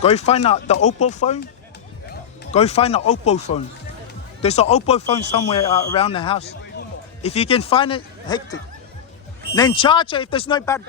Go find out the Oppo phone. Go find the Oppo phone. There's an Oppo phone somewhere around the house. If you can find it, hectic. Then charge it if there's no bad.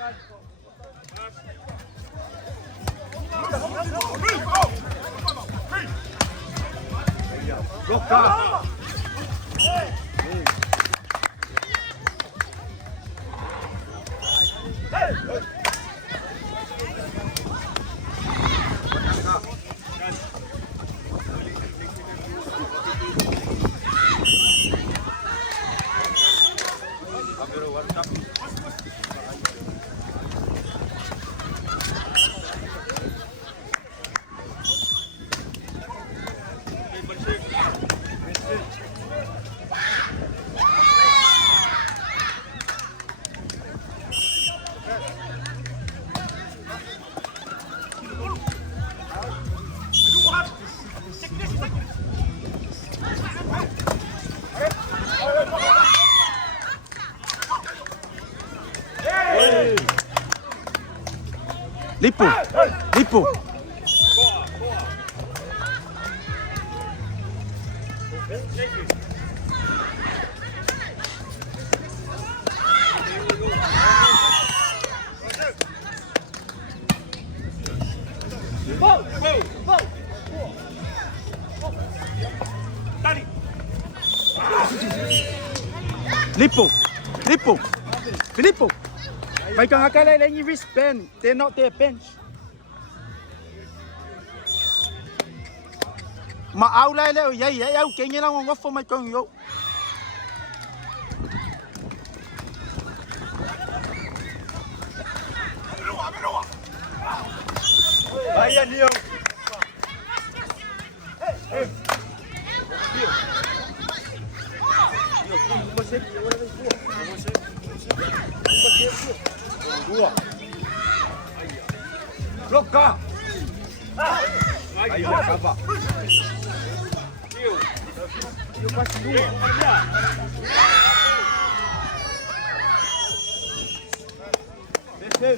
Lipo. Filippo. Vai kang akala lang yung wristband. They're not their bench. Maaulay lang. Yaw. Kanya lang ang waffle may kong yo. Ayan niyo. Bloca! Aí, acaba. Eu faço duas. Desce.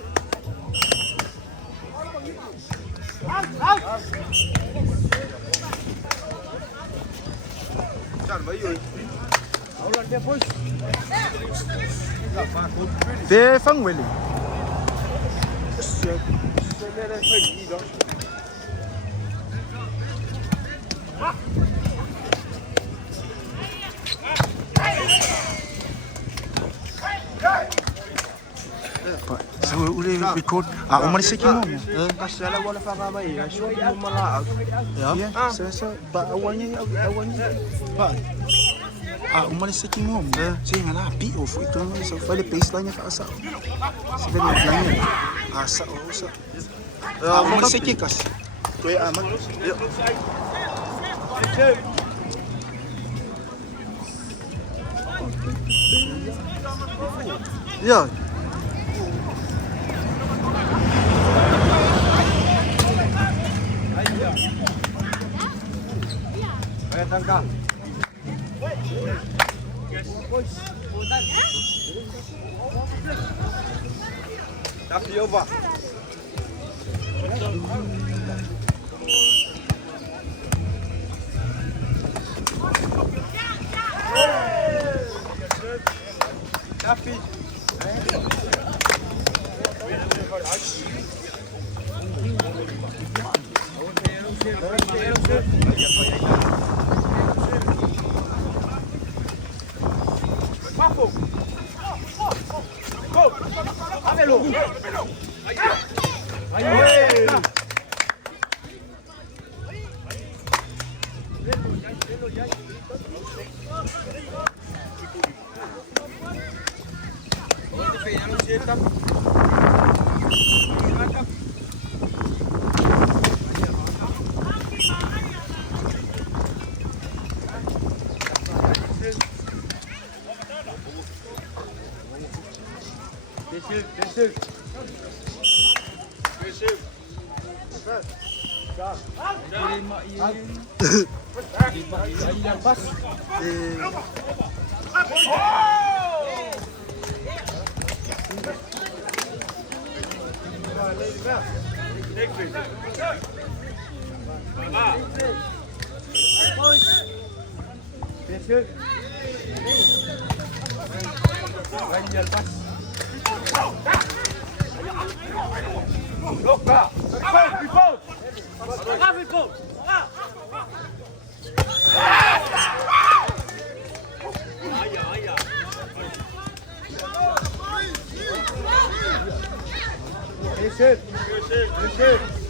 Cara, vai aí. Aula depois. Về phân nguyện lý. So uli record. Umalis sa kimo mo. Kasi alam wala pa kamay. So mo malaag. Yeah. So ba awan niya. Ba. Umalis sa kimo mo. Sige nga na off ito mo so file baseline niya ka asa. Sige na lang niya. Asa o sa. Umalis sa kikas. Kuya aman. Yeah. Ayan tangka. Tapi over. Tapi. Papo. Go. Amelo. Aí. Desce. Daniel passe. Loka. Yeşil. Yeşil.